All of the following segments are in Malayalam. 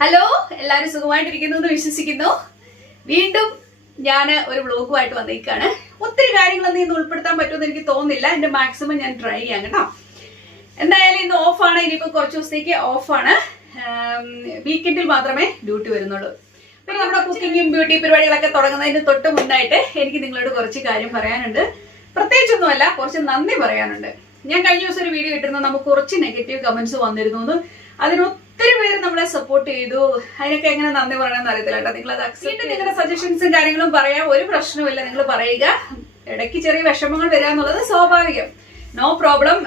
ഹലോ, എല്ലാവരും സുഖമായിട്ടിരിക്കുന്നു എന്ന് വിശ്വസിക്കുന്നു. വീണ്ടും ഞാൻ ഒരു വ്ളോഗുമായിട്ട് വന്നേക്കാണ്. ഒത്തിരി കാര്യങ്ങളൊന്നും ഇന്ന് ഉൾപ്പെടുത്താൻ പറ്റുമെന്ന് എനിക്ക് തോന്നുന്നില്ല. എന്റെ മാക്സിമം ഞാൻ ട്രൈ ചെയ്യാം കേട്ടോ. എന്തായാലും ഇന്ന് ഓഫാണ്. ഇനിയിപ്പോൾ കുറച്ച് ദിവസത്തേക്ക് ഓഫാണ്. വീക്കെൻഡിൽ മാത്രമേ ഡ്യൂട്ടി വരുന്നുള്ളൂ. പിന്നെ നമ്മുടെ കുക്കിങ്ങും ബ്യൂട്ടി പരിപാടികളൊക്കെ തുടങ്ങുന്നതിന് തൊട്ട് മുന്നായിട്ട് എനിക്ക് നിങ്ങളോട് കുറച്ച് കാര്യം പറയാനുണ്ട്. പ്രത്യേകിച്ചൊന്നുമല്ല, കുറച്ച് നന്ദി പറയാനുണ്ട്. ഞാൻ കഴിഞ്ഞ ദിവസം ഒരു വീഡിയോ ഇട്ടിരുന്നു. നമുക്ക് കുറച്ച് നെഗറ്റീവ് കമന്റ്സ് വന്നിരുന്നു. അതിനൊത്തിരി പേര് നമ്മളെ സപ്പോർട്ട് ചെയ്തു. അതിനൊക്കെ എങ്ങനെ നന്ദി പറയണമെന്ന് അറിയത്തില്ല കേട്ടോ. നിങ്ങൾ അത് അക്സെപ്റ്റ് നിങ്ങളുടെ സജഷൻസും കാര്യങ്ങളും പറയാം, ഒരു പ്രശ്നവുമില്ല. നിങ്ങൾ പറയുക. ഇടയ്ക്ക് ചെറിയ വിഷമങ്ങൾ വരിക എന്നുള്ളത് സ്വാഭാവികം, നോ പ്രോബ്ലം.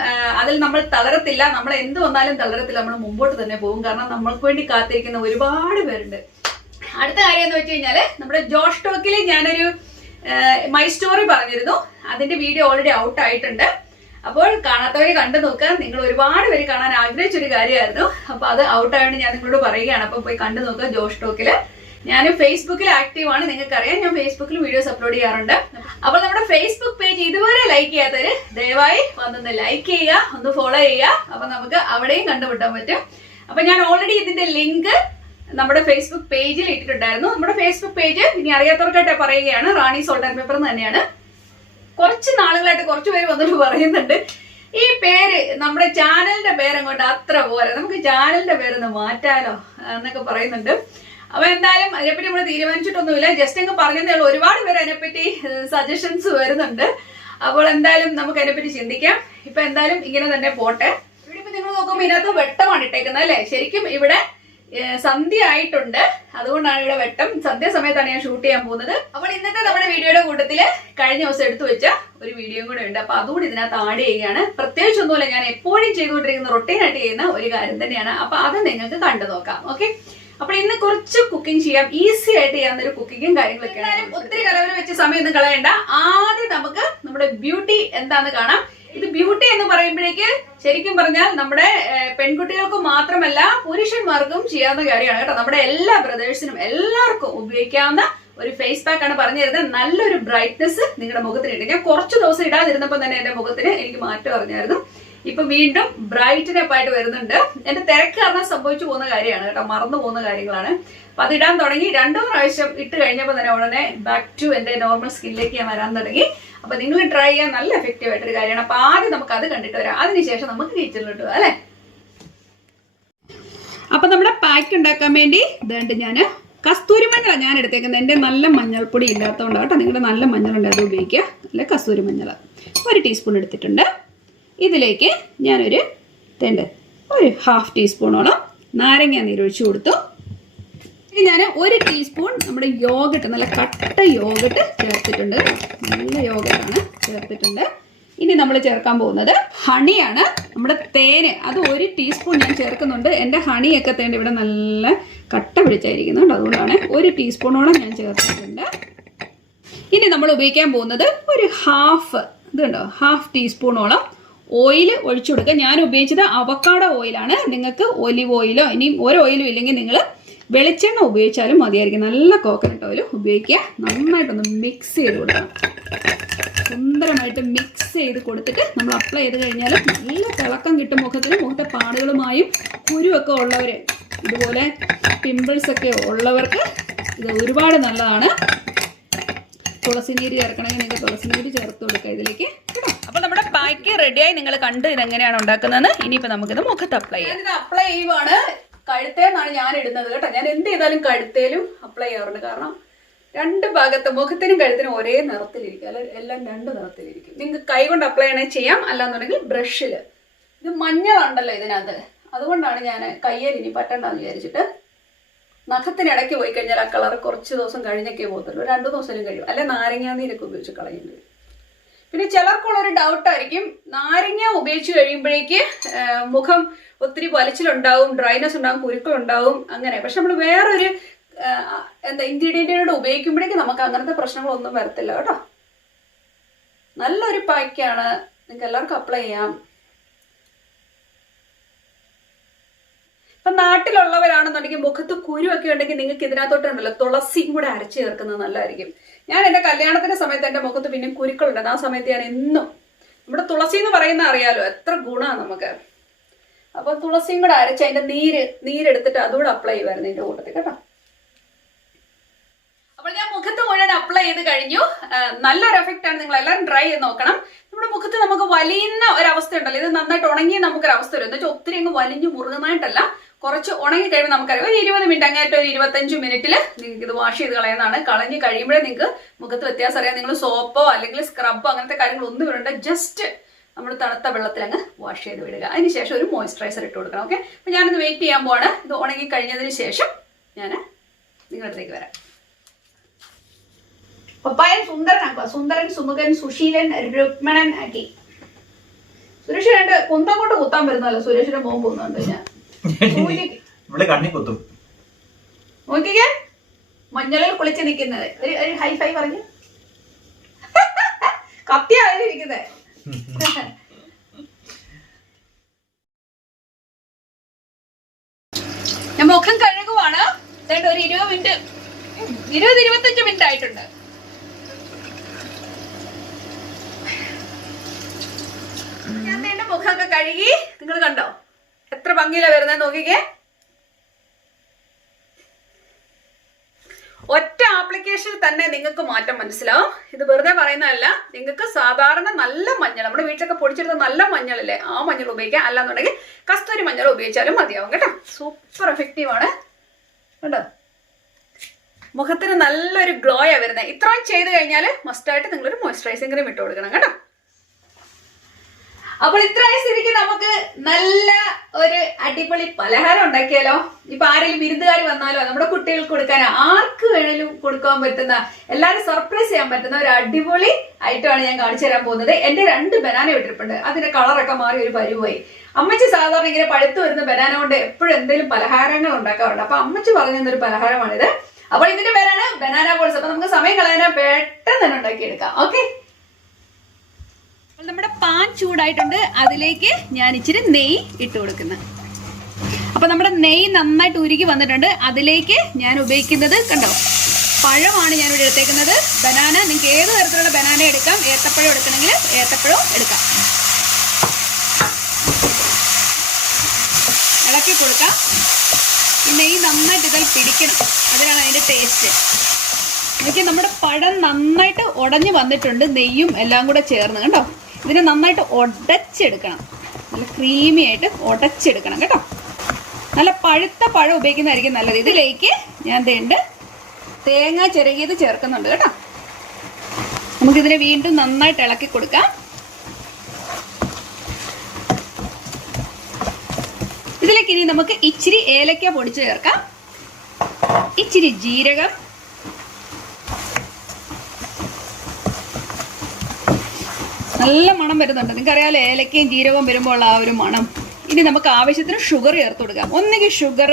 അതിൽ നമ്മൾ തളരത്തില്ല. നമ്മൾ എന്ത് വന്നാലും തളരത്തില്ല. നമ്മൾ മുമ്പോട്ട് തന്നെ പോകും. കാരണം നമ്മൾക്ക് വേണ്ടി കാത്തിരിക്കുന്ന ഒരുപാട് പേരുണ്ട്. അടുത്ത കാര്യം എന്ന് വെച്ച് കഴിഞ്ഞാല്, നമ്മുടെ ജോഷ് ടോക്കിൽ ഞാനൊരു മൈ സ്റ്റോറി പറഞ്ഞിരുന്നു. അതിന്റെ വീഡിയോ ഓൾറെഡി ഔട്ട് ആയിട്ടുണ്ട്. അപ്പോൾ കാണാത്തവരെ കണ്ടു നോക്കുക. നിങ്ങൾ ഒരുപാട് പേര് കാണാൻ ആഗ്രഹിച്ചൊരു കാര്യമായിരുന്നു. അപ്പൊ അത് ഔട്ട് ആയതുകൊണ്ട് ഞാൻ നിങ്ങളോട് പറയുകയാണ്. അപ്പൊ പോയി കണ്ടു നോക്കുക ജോഷ് ടോക്കില്. ഞാൻ ഫേസ്ബുക്കിൽ ആക്റ്റീവ് ആണ്, നിങ്ങൾക്കറിയാം. ഞാൻ ഫേസ്ബുക്കിൽ വീഡിയോസ് അപ്ലോഡ് ചെയ്യാറുണ്ട്. അപ്പൊ നമ്മുടെ ഫേസ്ബുക്ക് പേജ് ഇതുവരെ ലൈക്ക് ചെയ്യാത്തവര് ദയവായി വന്നൊന്ന് ലൈക്ക് ചെയ്യുക, ഒന്ന് ഫോളോ ചെയ്യുക. അപ്പൊ നമുക്ക് അവിടെയും കണ്ടുപിട്ടാൻ പറ്റും. അപ്പൊ ഞാൻ ഓൾറെഡി ഇതിന്റെ ലിങ്ക് നമ്മുടെ ഫേസ്ബുക്ക് പേജിൽ ഇട്ടിട്ടുണ്ടായിരുന്നു. നമ്മുടെ ഫേസ്ബുക്ക് പേജ് ഇനി അറിയാത്തവർക്കായിട്ട് പറയുകയാണ്, റാണി സോൾട്ട് ആൻഡ് പെപ്പർ തന്നെയാണ്. കുറച്ച് നാളുകളായിട്ട് കുറച്ച് പേര് വന്നിട്ട് പറയുന്നുണ്ട്, ഈ പേര് നമ്മുടെ ചാനലിന്റെ പേരങ്ങോട്ട് അത്ര പോരാ, നമുക്ക് ചാനലിന്റെ പേരൊന്ന് മാറ്റാലോ എന്നൊക്കെ പറയുന്നുണ്ട്. അപ്പൊ എന്തായാലും അതിനെപ്പറ്റി നമ്മൾ തീരുമാനിച്ചിട്ടൊന്നുമില്ല. ജസ്റ്റ് അങ്ങ് പറഞ്ഞതേ ഉള്ളൂ. ഒരുപാട് പേര് അതിനെപ്പറ്റി സജഷൻസ് വരുന്നുണ്ട്. അപ്പോൾ എന്തായാലും നമുക്ക് അതിനെപ്പറ്റി ചിന്തിക്കാം. ഇപ്പൊ എന്തായാലും ഇങ്ങനെ തന്നെ പോട്ടെ. ഇവിടെ ഇപ്പൊ നിങ്ങൾ നോക്കുമ്പോൾ ഇതിനകത്ത് വെട്ടമാണ് ഇട്ടേക്കുന്നത് അല്ലെ. ശരിക്കും ഇവിടെ സന്ധ്യ ആയിട്ടുണ്ട്. അതുകൊണ്ടാണ് ഇവിടെ വെട്ടം. സന്ധ്യ സമയത്താണ് ഞാൻ ഷൂട്ട് ചെയ്യാൻ പോകുന്നത്. അപ്പോൾ ഇന്നത്തെ നമ്മുടെ വീഡിയോയുടെ കൂട്ടത്തില് കഴിഞ്ഞ ദിവസം എടുത്തു വെച്ച ഒരു വീഡിയോയും കൂടെ ഉണ്ട്. അപ്പൊ അതുകൂടി ഇതിനകത്ത് ആഡ് ചെയ്യുകയാണ്. പ്രത്യേകിച്ചൊന്നുമില്ല, ഞാൻ എപ്പോഴും ചെയ്തുകൊണ്ടിരിക്കുന്ന റൊട്ടീനായിട്ട് ചെയ്യുന്ന ഒരു കാര്യം തന്നെയാണ്. അപ്പൊ അത് നിങ്ങൾക്ക് കണ്ടു നോക്കാം. ഓക്കെ, അപ്പോൾ ഇന്ന് കുറച്ച് കുക്കിംഗ് ചെയ്യാം. ഈസി ആയിട്ട് ചെയ്യാവുന്ന ഒരു കുക്കിങ്ങും കാര്യങ്ങളൊക്കെയാണ്. ഒത്തിരി കലവരം വെച്ച് സമയമൊന്നും കളയണ്ട. ആദ്യം നമുക്ക് നമ്മുടെ ബ്യൂട്ടി എന്താന്ന് കാണാം. ഇത് ബ്യൂട്ടി എന്ന് പറയുമ്പോഴേക്ക് ശരിക്കും പറഞ്ഞാൽ നമ്മുടെ പെൺകുട്ടികൾക്ക് മാത്രമല്ല പുരുഷന്മാർക്കും ചെയ്യാവുന്ന കാര്യമാണ് കേട്ടോ. നമ്മുടെ എല്ലാ ബ്രദേഴ്സിനും എല്ലാവർക്കും ഉപയോഗിക്കാവുന്ന ഒരു ഫേസ് പാക്ക് ആണ് പറഞ്ഞു തരുന്നത്. നല്ലൊരു ബ്രൈറ്റ്നെസ് നിങ്ങളുടെ മുഖത്തിന്. ഞാൻ കുറച്ച് ദിവസം ഇടാതിരുന്നപ്പോൾ തന്നെ എന്റെ മുഖത്തിന് എനിക്ക് മാറ്റം അറിഞ്ഞായിരുന്നു. ഇപ്പൊ വീണ്ടും ബ്രൈറ്റനപ്പ് ആയിട്ട് വരുന്നുണ്ട്. എന്റെ തിരക്ക് കാരണം സംഭവിച്ചു പോകുന്ന കാര്യമാണ് കേട്ടോ, മറന്നു പോകുന്ന കാര്യങ്ങളാണ്. അപ്പൊ അത് ഇടാൻ തുടങ്ങി. 2 പ്രാവശ്യം ഇട്ട് കഴിഞ്ഞപ്പോൾ തന്നെ ഉടനെ ബാക്ക് ടു എന്റെ നോർമൽ സ്കിന്നിലേക്ക് ഞാൻ വരാൻ തുടങ്ങി. അപ്പൊ നിങ്ങൾ ട്രൈ ചെയ്യാൻ നല്ല എഫക്റ്റീവ് ആയിട്ടൊരു കാര്യമാണ്. അപ്പൊ ആദ്യം നമുക്ക് അത് കണ്ടിട്ട് വരാം, അതിനുശേഷം നമുക്ക് കിച്ചണിലോട്ട് പോകാം അല്ലെ. അപ്പൊ നമ്മുടെ പാക്ക് ഉണ്ടാക്കാൻ വേണ്ടി ഇതുകൊണ്ട് ഞാൻ കസ്തൂരി മഞ്ഞളാണ് ഞാൻ എടുത്തേക്കുന്നത്. എന്റെ നല്ല മഞ്ഞൾപ്പൊടി ഇല്ലാത്തതുകൊണ്ട് കേട്ടോ. നിങ്ങളുടെ നല്ല മഞ്ഞളുണ്ട് അത് ഉപയോഗിക്കുക. അല്ലെ കസ്തൂരി മഞ്ഞൾ 1 ടീസ്പൂൺ എടുത്തിട്ടുണ്ട്. ഇതിലേക്ക് ഞാനൊരു 1/2 ടീസ്പൂണോളം നാരങ്ങ നീരൊഴിച്ചു കൊടുത്തു. ഇനി ഞാൻ 1 ടീസ്പൂൺ നമ്മുടെ യോഗട്ട്, നല്ല കട്ട യോഗട്ട് ചേർത്തിട്ടുണ്ട്. നല്ല യോഗട്ടാണ് ചേർത്തിട്ടുണ്ട്. ഇനി നമ്മൾ ചേർക്കാൻ പോകുന്നത് ഹണിയാണ്. നമ്മുടെ തേന് അത് 1 ടീസ്പൂൺ ഞാൻ ചേർക്കുന്നുണ്ട്. എൻ്റെ ഹണിയൊക്കെ തേൻ ഇവിടെ നല്ല കട്ട പിടിച്ചായിരിക്കുന്നുണ്ട്. അതുകൊണ്ടാണ് 1 ടീസ്പൂണോളം ഞാൻ ചേർത്തിട്ടുണ്ട്. ഇനി നമ്മൾ ഉപയോഗിക്കാൻ പോകുന്നത് ഒരു ഹാഫ് ടീസ്പൂണോളം ഓയിൽ ഒഴിച്ചു കൊടുക്കുക. ഞാൻ ഉപയോഗിച്ചത് അവക്കാഡോ ഓയിലാണ്. നിങ്ങൾക്ക് ഒലിവ് ഓയിലോ ഇനിയും ഒരു ഓയിലും ഇല്ലെങ്കിൽ നിങ്ങൾ വെളിച്ചെണ്ണ ഉപയോഗിച്ചാലും മതിയായിരിക്കും. നല്ല കോക്കനട്ട് ഓയിൽ ഉപയോഗിക്കുക. നന്നായിട്ടൊന്ന് മിക്സ് ചെയ്ത് കൊടുക്കണം. സുന്ദരമായിട്ട് മിക്സ് ചെയ്ത് കൊടുത്തിട്ട് നമ്മൾ അപ്ലൈ ചെയ്ത് കഴിഞ്ഞാൽ നല്ല തിളക്കം കിട്ടും മുഖത്തിന്. മുഖത്തെ പാടുകളുമായും കുരുവൊക്കെ ഉള്ളവർ, ഇതുപോലെ പിമ്പിൾസ് ഒക്കെ ഉള്ളവർക്ക് ഇത് ഒരുപാട് നല്ലതാണ്. തുളസിനീര് ചേർക്കണമെങ്കിൽ നിങ്ങൾക്ക് തുളസിനീര് ചേർത്ത് കൊടുക്കുക ഇതിലേക്ക് കേട്ടോ. അപ്പൊ നമ്മുടെ പാക്ക് റെഡിയായി. നിങ്ങൾ കണ്ട് ഇതെങ്ങനെയാണ് ഉണ്ടാക്കുന്നത്. ഇനിയിപ്പോ നമുക്കിത് മുഖത്ത് അപ്ലൈ ചെയ്യാം. ഇത് അപ്ലൈ ചെയ്യുവാണ്. കഴുത്തേന്നാണ് ഞാൻ ഇടുന്നത് കേട്ടോ. ഞാൻ എന്ത് ചെയ്താലും കഴുത്തേലും അപ്ലൈ ചെയ്യാറുണ്ട്. കാരണം 2 ഭാഗത്ത് മുഖത്തിനും കഴുത്തിനും ഒരേ നിറത്തിലിരിക്കും. അല്ല, എല്ലാം 2 നിറത്തിലിരിക്കും. നിങ്ങൾക്ക് കൈ കൊണ്ട് അപ്ലൈ ചെയ്യണമെങ്കിൽ ചെയ്യാം, അല്ലാന്നുണ്ടെങ്കിൽ ബ്രഷില്. ഇത് മഞ്ഞളുണ്ടല്ലോ ഇതിനകത്ത്, അതുകൊണ്ടാണ് ഞാൻ കയ്യിൽ ഇനി പറ്റണ്ടെന്ന് വിചാരിച്ചിട്ട് നഖത്തിനിടയ്ക്ക് പോയി കഴിഞ്ഞാൽ ആ കളർ കുറച്ച് ദിവസം കഴിഞ്ഞൊക്കെ പോകത്തുള്ളൂ. 2 ദിവസം കഴിയും. അല്ലെ നാരങ്ങാനീരൊക്കെ ഉപയോഗിച്ച് കളയുന്നത്. പിന്നെ ചിലർക്കുള്ളൊരു ഡൗട്ടായിരിക്കും, നാരങ്ങ ഉപയോഗിച്ച് കഴിയുമ്പോഴേക്ക് മുഖം ഒത്തിരി വലിച്ചിലുണ്ടാവും, ഡ്രൈനെസ് ഉണ്ടാവും, കുരുക്കളുണ്ടാവും അങ്ങനെ. പക്ഷെ നമ്മൾ വേറൊരു ഇൻഗ്രീഡിയൻറ്റിനോട് ഉപയോഗിക്കുമ്പോഴേക്ക് നമുക്ക് അങ്ങനത്തെ പ്രശ്നങ്ങളൊന്നും വരത്തില്ല കേട്ടോ. നല്ലൊരു പാക്കാണ്, നിങ്ങൾക്ക് എല്ലാവർക്കും അപ്ലൈ ചെയ്യാം. ഇപ്പൊ നാട്ടിലുള്ളവരാണെന്നുണ്ടെങ്കിൽ മുഖത്ത് കുരുവൊക്കെ ഉണ്ടെങ്കിൽ നിങ്ങൾക്ക് ഇതിനകത്തോട്ടുണ്ടല്ലോ തുളസിയും കൂടെ അരച്ച് ചേർക്കുന്നത് നല്ലതായിരിക്കും. ഞാൻ എൻ്റെ കല്യാണത്തിന്റെ സമയത്ത് എൻ്റെ മുഖത്ത് പിന്നെ കുരുക്കളുണ്ട്. ആ സമയത്ത് ഞാൻ എന്നും നമ്മുടെ തുളസി എന്ന് പറയുന്ന അറിയാലോ, എത്ര ഗുണമാണ് നമുക്ക്. അപ്പൊ തുളസിയും കൂടെ അരച്ച് അതിന്റെ നീരെടുത്തിട്ട് അതുകൂടെ അപ്ലൈ ചെയ്യുമായിരുന്നു ഇതിന്റെ കൂട്ടത്തിൽ കേട്ടോ. അപ്പോൾ ഞാൻ മുഖത്ത് മുഴുവൻ അപ്ലൈ ചെയ്ത് കഴിഞ്ഞു. നല്ലൊരു എഫക്റ്റ് ആണ്, നിങ്ങൾ എല്ലാവരും ട്രൈ ചെയ്ത് നോക്കണം. നമ്മുടെ മുഖത്ത് നമുക്ക് വലിയുന്ന ഒരവസ്ഥ ഉണ്ടല്ലോ, ഇത് നന്നായിട്ട് ഉണങ്ങി നമുക്കൊരവസ്ഥ വരും. എന്ന് വെച്ചാൽ ഒത്തിരി അങ്ങ് വലിഞ്ഞു മുറുകുന്നതായിട്ടല്ല, കുറച്ച് ഉണങ്ങി കഴിയുമ്പോൾ നമുക്കറിയാം ഒരു 20 മിനിറ്റ് അങ്ങേറ്റ ഒരു 25 മിനിറ്റിൽ നിങ്ങൾക്ക് ഇത് വാഷ് ചെയ്ത് കളയുന്നതാണ്. കളഞ്ഞ് കഴിയുമ്പോഴേ നിങ്ങൾക്ക് മുഖത്ത് വ്യത്യാസം അറിയാം. നിങ്ങൾ സോപ്പോ അല്ലെങ്കിൽ സ്ക്രബോ അങ്ങനത്തെ കാര്യങ്ങളൊന്നും ഇടണ്ട, ജസ്റ്റ് നമ്മൾ തണുത്ത വെള്ളത്തിൽ അങ്ങ് വാഷ് ചെയ്ത് വിടുക. അതിനുശേഷം ഒരു മോയ്സ്ചറൈസർ ഇട്ട് കൊടുക്കണം. ഓക്കെ, അപ്പൊ ഞാനിത് വെയിറ്റ് ചെയ്യാൻ പോവാണ്. ഇത് ഉണങ്ങി കഴിഞ്ഞതിന് ശേഷം ഞാൻ നിങ്ങളുടെ അടുത്തേക്ക് വരാം. പപ്പായൻ സുന്ദരനാക്കുക. സുന്ദരൻ, സുമുഖൻ, സുശീലൻ, രുക്മണൻ ആക്കി. സുരേഷ് രണ്ട് കുന്തം കൊണ്ട് കുത്താൻ വരുന്നല്ലോ. സുരേഷിന്റെ മോൻ പോകുന്നുണ്ട്. ഞാൻ ഇവിടെ കണ്ണി കുത്തും. നോക്കിക്കേ, മഞ്ഞളിൽ കുളിച്ച് നിൽക്കുന്നത്. ഒരു ഹൈ ഫൈ പറഞ്ഞു. കത്തിയായാലും ഇരിക്കുന്നത്. ഞാൻ മുഖം കഴുകുവാണ്. ഒരു 20-25 മിനിറ്റ് ആയിട്ടുണ്ട്. ഞാൻ എന്റെ മുഖമൊക്കെ കഴുകി. നിങ്ങൾ കണ്ടോ എത്ര ഭംഗിയിലാ വരുന്നത്? നോക്കിക്കേ, ഒറ്റ ആപ്ലിക്കേഷനിൽ തന്നെ നിങ്ങൾക്ക് മാറ്റം മനസ്സിലാവും. ഇത് വെറുതെ പറയുന്നതല്ല. നിങ്ങൾക്ക് സാധാരണ നല്ല മഞ്ഞൾ, നമ്മുടെ വീട്ടിലൊക്കെ പൊടിച്ചെടുത്ത നല്ല മഞ്ഞളില്ലേ, ആ മഞ്ഞൾ ഉപയോഗിക്കാം. അല്ലാന്നുണ്ടെങ്കിൽ കസ്തൂരി മഞ്ഞൾ ഉപയോഗിച്ചാലും മതിയാവും കേട്ടോ. സൂപ്പർ എഫക്റ്റീവ് ആണ് കേട്ടോ. മുഖത്തിന് നല്ലൊരു ഗ്ലോയാ വരുന്നത്. ഇത്രയും ചെയ്ത് കഴിഞ്ഞാൽ മസ്റ്റായിട്ട് നിങ്ങളൊരു മോയ്സ്ചറൈസിംഗ് ക്രീം ഇട്ട് കൊടുക്കണം കേട്ടോ. അപ്പോൾ ഇത്രയും സ്ഥിതിക്ക് നമുക്ക് നല്ല ഒരു അടിപൊളി പലഹാരം ഉണ്ടാക്കിയാലോ. ഇപ്പൊ ആരെങ്കിലും വിരുന്നുകാർ വന്നാലോ, നമ്മുടെ കുട്ടികൾക്ക് കൊടുക്കാനോ, ആർക്ക് വേണേലും കൊടുക്കാൻ പറ്റുന്ന, എല്ലാവരും സർപ്രൈസ് ചെയ്യാൻ പറ്റുന്ന ഒരു അടിപൊളി ഐറ്റം ആണ് ഞാൻ കാണിച്ചു തരാൻ പോകുന്നത്. എന്റെ 2 ബനാന ഇട്ടിട്ടുണ്ട്. അതിന്റെ കളറൊക്കെ മാറി ഒരു പരുവായി. അമ്മച്ചി സാധാരണ ഇങ്ങനെ പഴുത്തു വരുന്ന ബനാന കൊണ്ട് എപ്പോഴും എന്തെങ്കിലും പലഹാരങ്ങൾ ഉണ്ടാക്കാറുണ്ട്. അപ്പൊ അമ്മച്ചി പറഞ്ഞു തന്നൊരു പലഹാരമാണിത്. അപ്പോൾ ഇതിന്റെ പേരാണ് ബനാന ബോൾസ്. അപ്പൊ നമുക്ക് സമയം കളയാൻ പെട്ടെന്ന് തന്നെ ഉണ്ടാക്കിയെടുക്കാം. ഓക്കെ, നമ്മുടെ പാൻ ചൂടായിട്ടുണ്ട്. അതിലേക്ക് ഞാൻ ഇച്ചിരി നെയ്യ് ഇട്ട് കൊടുക്കുന്നു. അപ്പൊ നമ്മുടെ നെയ്യ് നന്നായിട്ട് ഉരുകി വന്നിട്ടുണ്ട്. അതിലേക്ക് ഞാൻ ഉപയോഗിക്കുന്നത് കണ്ടോ, പഴമാണ് ഞാനിവിടെ എടുത്തേക്കുന്നത്. ബനാന, നിങ്ങൾക്ക് ഏത് തരത്തിലുള്ള ബനാന എടുക്കാം. ഏത്തപ്പഴം എടുക്കണമെങ്കിൽ ഏത്തപ്പഴം എടുക്കാം. ഇളക്കി കൊടുക്കാം. ഈ നെയ്യ് നന്നായിട്ട് ഇതിൽ പിടിക്കണം, അതിനാണ് അതിന്റെ ടേസ്റ്റ്. നോക്കി, നമ്മുടെ പഴം നന്നായിട്ട് ഉടഞ്ഞു വന്നിട്ടുണ്ട്, നെയ്യും എല്ലാം കൂടെ ചേർന്ന് കണ്ടോ. ഇതിനെ നന്നായിട്ട് ഉടച്ചെടുക്കണം, നല്ല ക്രീമി ആയിട്ട് ഉടച്ചെടുക്കണം കേട്ടോ. നല്ല പഴുത്ത പഴം ഉപയോഗിക്കുന്നതായിരിക്കും നല്ലത്. ഇതിലേക്ക് ഞാൻ തേങ്ങ ചിരകിയത് ചേർക്കുന്നുണ്ട് കേട്ടോ. നമുക്കിതിനെ വീണ്ടും നന്നായിട്ട് ഇളക്കി കൊടുക്കാം. ഇതിലേക്ക് ഇനി നമുക്ക് ഇച്ചിരി ഏലക്ക പൊടിച്ച് ചേർക്കാം, ഇച്ചിരി ജീരകം, നല്ല മണം വരുന്നുണ്ട്. നിങ്ങൾക്കറിയാലോ ഏലക്കയും ജീരകവും വരുമ്പോൾ ആ ഒരു മണം. ഇനി നമുക്ക് ആവശ്യത്തിന് ഷുഗർ ചേർത്ത് കൊടുക്കാം. ഒന്നുകിൽ ഷുഗർ,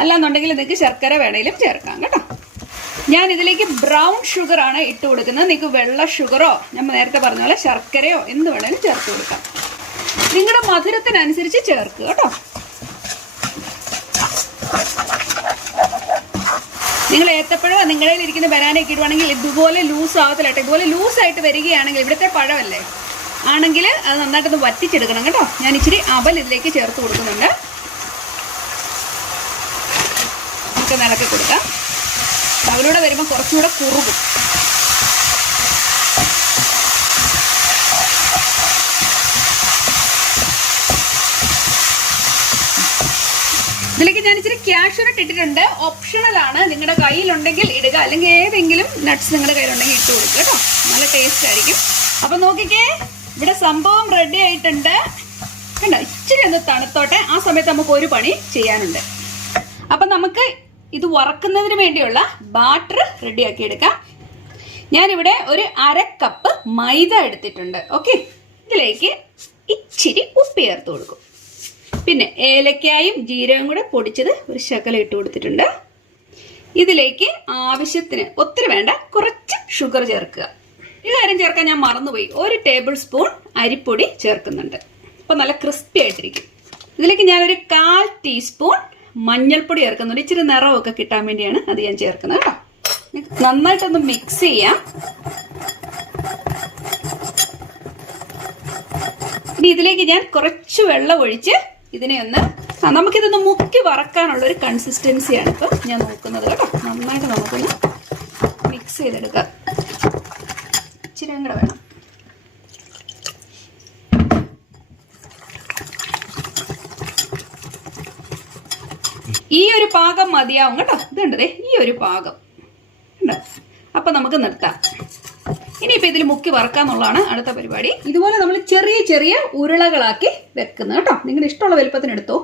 അല്ലാന്നുണ്ടെങ്കിൽ നിങ്ങൾക്ക് ശർക്കര വേണേലും ചേർക്കാം കേട്ടോ. ഞാൻ ഇതിലേക്ക് ബ്രൗൺ ഷുഗർ ആണ് ഇട്ട് കൊടുക്കുന്നത്. നിങ്ങൾക്ക് വെള്ള ഷുഗറോ, ഞാൻ നേരത്തെ പറഞ്ഞ പോലെ ശർക്കരയോ എന്ത് വേണേലും ചേർത്ത് കൊടുക്കാം. നിങ്ങളുടെ മധുരത്തിനനുസരിച്ച് ചേർക്കുക കേട്ടോ. നിങ്ങൾ ഏത്തപ്പഴം നിങ്ങളുടെ ഇരിക്കുന്ന ബനാനയൊക്കെ ഇടുവാണെങ്കിൽ ഇതുപോലെ ലൂസ് ആവത്തില്ല കേട്ടോ. ഇതുപോലെ ലൂസായിട്ട് വരികയാണെങ്കിൽ, ഇവിടുത്തെ പഴമല്ലേ ആണെങ്കിൽ അത് നന്നായിട്ടൊന്ന് വറ്റിച്ചെടുക്കണം കേട്ടോ. ഞാൻ ഇച്ചിരി അവൽ ഇതിലേക്ക് ചേർത്ത് കൊടുക്കുന്നുണ്ട്. നമുക്ക് നിലക്കി കൊടുക്കാം. അവലൂടെ വരുമ്പോൾ കുറച്ചുകൂടെ കുറുകും. ഇതിലേക്ക് ഞാൻ ഇച്ചിരി കാഷ്യൂനട്ട് ഇട്ടിട്ടുണ്ട്. ഓപ്ഷണൽ ആണ്, നിങ്ങളുടെ കയ്യിലുണ്ടെങ്കിൽ ഇടുക, അല്ലെങ്കിൽ ഏതെങ്കിലും നട്ട്സ് നിങ്ങളുടെ കയ്യിലുണ്ടെങ്കിൽ ഇട്ട് കൊടുക്കുക കേട്ടോ. നല്ല ടേസ്റ്റ് ആയിരിക്കും. അപ്പൊ നോക്കിക്കേ, ഇവിടെ സംഭവം റെഡി ആയിട്ടുണ്ട് കണ്ടോ. ഇച്ചിരി ഒന്ന് തണുത്തോട്ടെ, ആ സമയത്ത് നമുക്ക് ഒരു പണി ചെയ്യാനുണ്ട്. അപ്പൊ നമുക്ക് ഇത് വറക്കുന്നതിന് വേണ്ടിയുള്ള ബാറ്റർ റെഡിയാക്കി എടുക്കാം. ഞാനിവിടെ ഒരു 1/2 കപ്പ് മൈദ എടുത്തിട്ടുണ്ട്. ഓക്കെ, ഇതിലേക്ക് ഇച്ചിരി ഉപ്പ് ചേർത്ത് കൊടുക്കും. പിന്നെ ഏലക്കായും ജീരകം കൂടെ പൊടിച്ചത് ഒരു ശകലം ഇട്ട് കൊടുത്തിട്ടുണ്ട്. ഇതിലേക്ക് ആവശ്യത്തിന്, ഒത്തിരി വേണ്ട, കുറച്ച് ഷുഗർ ചേർക്കുക. ഈ കാര്യം ചേർക്കാൻ ഞാൻ മറന്നുപോയി. 1 ടേബിൾ സ്പൂൺ അരിപ്പൊടി ചേർക്കുന്നുണ്ട്. അപ്പോൾ നല്ല ക്രിസ്പി ആയിട്ടിരിക്കും. ഇതിലേക്ക് ഞാനൊരു 1/4 ടീസ്പൂൺ മഞ്ഞൾപ്പൊടി ചേർക്കുന്നുണ്ട്. ഇച്ചിരി നിറമൊക്കെ കിട്ടാൻ വേണ്ടിയാണ് അത് ഞാൻ ചേർക്കുന്നത് കേട്ടോ. നന്നായിട്ടൊന്ന് മിക്സ് ചെയ്യാം. ഇനി ഇതിലേക്ക് ഞാൻ കുറച്ച് വെള്ളം ഒഴിച്ച് ഇതിനെ ഒന്ന് നമുക്കിതൊന്ന് മുക്കി വറക്കാനുള്ള ഒരു കൺസിസ്റ്റൻസിയാണ് ഇപ്പം ഞാൻ നോക്കുന്നത് കേട്ടോ. നന്നായിട്ട് നമുക്കൊന്ന് മിക്സ് ചെയ്തെടുക്കാം. ഇച്ചിരി കൂടെ വേണം. ഈ ഒരു പാകം മതിയാവും കേട്ടോ. ഇതുണ്ടതേ ഈ ഒരു പാകം ഉണ്ടോ. അപ്പം നമുക്ക് നിർത്താം. ഇനിയിപ്പോൾ ഇതിൽ മുക്കി വറക്കാന്നുള്ളതാണ് അടുത്ത പരിപാടി. ഇതുപോലെ നമ്മൾ ചെറിയ ചെറിയ ഉരുളകളാക്കി വെക്കുന്നത് കേട്ടോ. നിങ്ങളുടെ ഇഷ്ടമുള്ള വലുപ്പത്തിന് എടുത്തോ.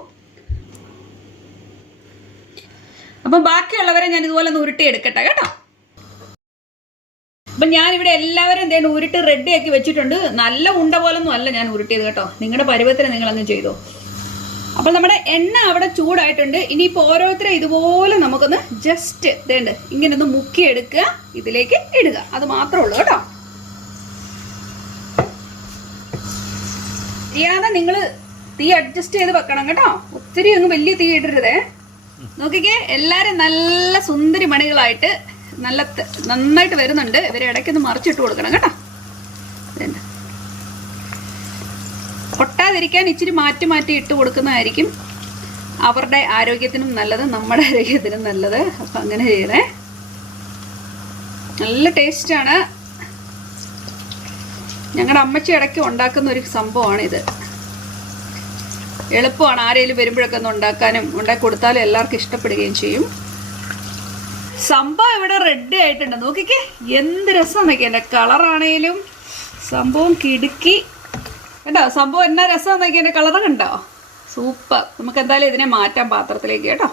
അപ്പം ബാക്കിയുള്ളവരെ ഞാൻ ഇതുപോലെ ഒന്ന് ഉരുട്ടി എടുക്കട്ടെ കേട്ടോ. അപ്പം ഞാനിവിടെ എല്ലാവരും എന്തെങ്കിലും ഉരുട്ടി റെഡിയാക്കി വെച്ചിട്ടുണ്ട്. നല്ല ഉണ്ട പോലൊന്നും അല്ല ഞാൻ ഉരുട്ടിയത് കേട്ടോ. നിങ്ങളുടെ പരുവത്തിന് നിങ്ങളങ്ങ് ചെയ്തോ. അപ്പോൾ നമ്മുടെ എണ്ണ അവിടെ ചൂടായിട്ടുണ്ട്. ഇനിയിപ്പോൾ ഓരോരുത്തരും ഇതുപോലെ നമുക്കൊന്ന് ജസ്റ്റ് ഇതേണ്ട് ഇങ്ങനെ ഒന്ന് മുക്കിയെടുക്കുക, ഇതിലേക്ക് ഇടുക. അത് മാത്രമേ ഉള്ളൂ കേട്ടോ. ചെയ്യാതെ നിങ്ങൾ തീ അഡ്ജസ്റ്റ് ചെയ്ത് വെക്കണം കേട്ടോ. ഒത്തിരി അങ്ങ് വലിയ തീ ഇടരുതേ. നോക്കിക്കേ, എല്ലാവരും നല്ല സുന്ദരി മണികളായിട്ട് നന്നായിട്ട് വരുന്നുണ്ട്. ഇവരെ ഇടയ്ക്കൊന്ന് മറിച്ചിട്ട് കൊടുക്കണം കേട്ടോ. ഇതേണ്ട പൊട്ടാതിരിക്കാൻ ഇച്ചിരി മാറ്റി മാറ്റി ഇട്ട് കൊടുക്കുന്നതായിരിക്കും അവരുടെ ആരോഗ്യത്തിനും നല്ലത്, നമ്മുടെ ആരോഗ്യത്തിനും നല്ലത്. അപ്പം അങ്ങനെ ചെയ്യണേ. നല്ല ടേസ്റ്റാണ്. ഞങ്ങളുടെ അമ്മച്ചി ഇടയ്ക്ക് ഉണ്ടാക്കുന്ന ഒരു സംഭവമാണിത്. എളുപ്പമാണ്. ആരെങ്കിലും വരുമ്പോഴൊക്കെ ഒന്ന് ഉണ്ടാക്കാനും ഉണ്ടാക്കി കൊടുത്താലും എല്ലാവർക്കും ഇഷ്ടപ്പെടുകയും ചെയ്യും. സംഭവം ഇവിടെ റെഡി ആയിട്ടുണ്ട്. നോക്കിക്കേ എന്ത് രസം നോക്കിയാൽ എൻ്റെ കളറാണേലും സംഭവം കിടുക്കി കേട്ടോ. സംഭവം എന്നാ രസം നോക്കി എൻ്റെ കളറ് കണ്ടോ. സൂപ്പർ. നമുക്ക് എന്തായാലും ഇതിനെ മാറ്റാം പാത്രത്തിലേക്ക് കേട്ടോ.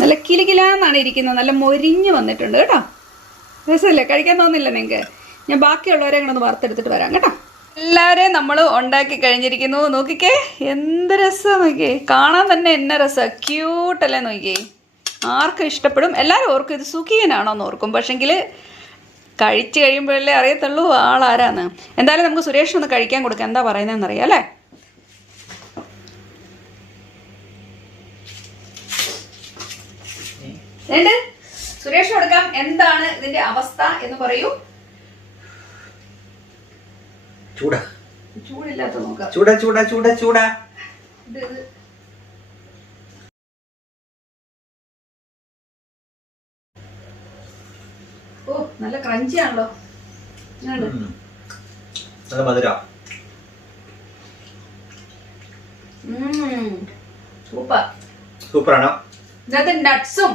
നല്ല കിലുകിലാന്നാണ് ഇരിക്കുന്നത്. നല്ല മൊരിഞ്ഞ് വന്നിട്ടുണ്ട് കേട്ടോ. രസമല്ലേ? കഴിക്കാൻ തോന്നില്ല നിങ്ങൾക്ക്? ഞാൻ ബാക്കിയുള്ളവരെ അങ്ങനെ ഒന്ന് വറുത്തെടുത്തിട്ട് വരാം കേട്ടോ. എല്ലാവരെയും നമ്മൾ ഉണ്ടാക്കി കഴിഞ്ഞിരിക്കുന്നു. നോക്കിക്കേ എന്ത് രസമാണ്. നോക്കിയേ, കാണാൻ തന്നെ എന്നെ രസമാണ്. ക്യൂട്ടല്ലേ നോക്കിയേ. ആർക്കും ഇഷ്ടപ്പെടും. എല്ലാവരും ഓർക്കും ഇത് സുഖിയനാണോന്ന് ഓർക്കും. പക്ഷെങ്കിൽ കഴിച്ച് കഴിയുമ്പോഴല്ലേ അറിയത്തുള്ളൂ ആളാരാന്ന്. എന്തായാലും നമുക്ക് സുരേഷ് ഒന്ന് കഴിക്കാൻ കൊടുക്കാം. എന്താ പറയുന്നതെന്ന് അറിയാം അല്ലേ? സുരേഷ് കൊടുക്കാം. എന്താണ് ഇതിന്റെ അവസ്ഥ എന്ന് പറയൂ. ചൂടില്ലാത്ത നോക്കാം. ചൂടാ. ഓ നല്ല ക്രഞ്ചി ആണല്ലോ. സൂപ്പറാണ്. ഇതിനകത്ത് നട്ട്സും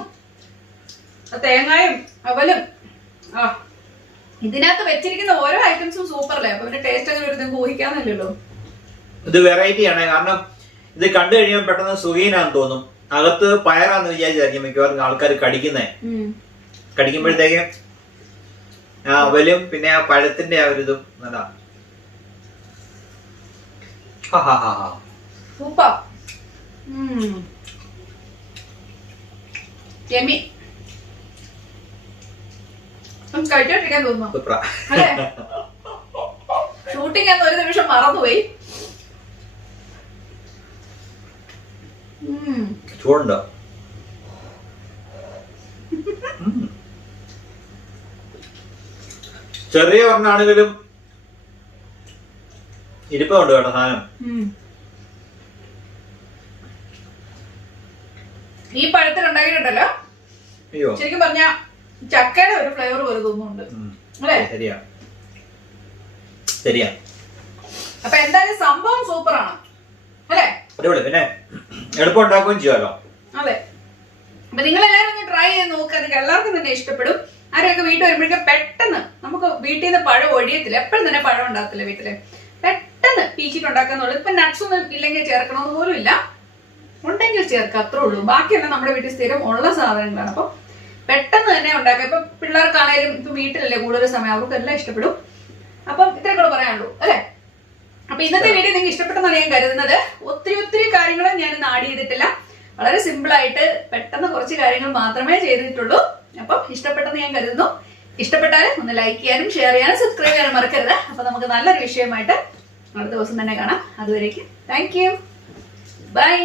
തേങ്ങയും അവലും ഇതിനകത്ത് വെച്ചിരിക്കുന്ന ഓരോ ഐറ്റംസും സൂപ്പറല്ലേ. അപ്പൊ ഇതിന്റെ ടേസ്റ്റ് അങ്ങനെ ഒരു നിങ്ങൾക്ക് ഊഹിക്കാന്നല്ലോ. ഇത് വെറൈറ്റി ആണ്. കാരണം ഇത് കണ്ടു കഴിയുമ്പോൾ പെട്ടെന്ന് സുഖീനാന്ന് തോന്നും. അകത്ത് പയറാന്ന് വിചാരിച്ചായിരിക്കും മിക്കവാറും ആൾക്കാർ കടിക്കുമ്പോഴത്തേക്ക് അവലും പിന്നെ ആ പഴത്തിന്റെ ആ ഒരു ഇതും നല്ലതാ. സൂപ്പർ. കഴിച്ചോണ്ടിരിക്കാൻ തോന്നുന്നു അല്ലേ? ഷൂട്ടിംഗ് എന്ന് ഒരു നിമിഷം മറന്നുപോയി. ചൂടുണ്ടോ? ചെറിയ ഒരെണ്ണാണെങ്കിലും ഇരിപ്പുണ്ട് കേട്ടോ സാധനം. ഈ പഴത്തിലുണ്ടാക്കിയിട്ടുണ്ടല്ലോ ശരിക്കും പറഞ്ഞ ചക്കയുടെ ഒരു ഫ്ലേവർ പോലെ തോന്നുന്നുണ്ട് അല്ലേ? ശരിയാ. അപ്പൊ എന്തായാലും സംഭവം സൂപ്പറാണ് അല്ലേ? അടിപൊളി. പിന്നെ എളുപ്പം ഉണ്ടാക്കുകയും ചെയ്യാലോ. അതെ. അപ്പൊ നിങ്ങൾ എല്ലാവരും ഒന്ന് ട്രൈ ചെയ്ത് നോക്കുക. നിങ്ങൾക്ക് എല്ലാവർക്കും തന്നെ ഇഷ്ടപ്പെടും. ആരെയൊക്കെ വീട്ടിൽ വരുമ്പോഴേക്കും പെട്ടെന്ന് നമുക്ക് വീട്ടിൽ നിന്ന് പഴം ഒഴിയത്തില്ല. എപ്പോഴും തന്നെ പഴം ഉണ്ടാകത്തില്ല വീട്ടില്. പെട്ടെന്ന് പീച്ചിട്ടുണ്ടാക്കാന്നുള്ളത്. ഇപ്പൊ നട്ട്സ് ഒന്നും ഇല്ലെങ്കിൽ ചേർക്കണമെന്ന് പോലും ഇല്ല. ഉണ്ടെങ്കിൽ ചേർക്കുക, അത്രേ ഉള്ളൂ. ബാക്കിയെല്ലാം നമ്മുടെ വീട്ടിൽ സ്ഥിരം ഉള്ള സാധനങ്ങളാണ്. അപ്പൊ പെട്ടെന്ന് തന്നെ ഉണ്ടാക്കാം. ഇപ്പൊ പിള്ളേർക്കാണേലും ഇപ്പൊ വീട്ടിലല്ലേ കൂടുതൽ സമയം, അവർക്കെല്ലാം ഇഷ്ടപ്പെടും. അപ്പം ഇത്രയും കൂടെ പറയാനുള്ളൂ അല്ലെ? അപ്പൊ ഇന്നത്തെ വീഡിയോ നിങ്ങൾക്ക് ഇഷ്ടപ്പെട്ടെന്നാണ് ഞാൻ കരുതുന്നത്. ഒത്തിരി കാര്യങ്ങളും ഞാൻ ഇന്ന് ആഡ് ചെയ്തിട്ടില്ല. വളരെ സിമ്പിൾ ആയിട്ട് പെട്ടെന്ന് കുറച്ച് കാര്യങ്ങൾ മാത്രമേ ചെയ്തിട്ടുള്ളൂ. അപ്പം ഇഷ്ടപ്പെട്ടെന്ന് ഞാൻ കരുതുന്നു. ഇഷ്ടപ്പെട്ടാൽ ഒന്ന് ലൈക്ക് ചെയ്യാനും ഷെയർ ചെയ്യാനും സബ്സ്ക്രൈബ് ചെയ്യാനും മറക്കരുത്. അപ്പൊ നമുക്ക് നല്ലൊരു വിഷയമായിട്ട് അടുത്ത ദിവസം തന്നെ കാണാം. അതുവരേക്കും താങ്ക് യു. ബൈ.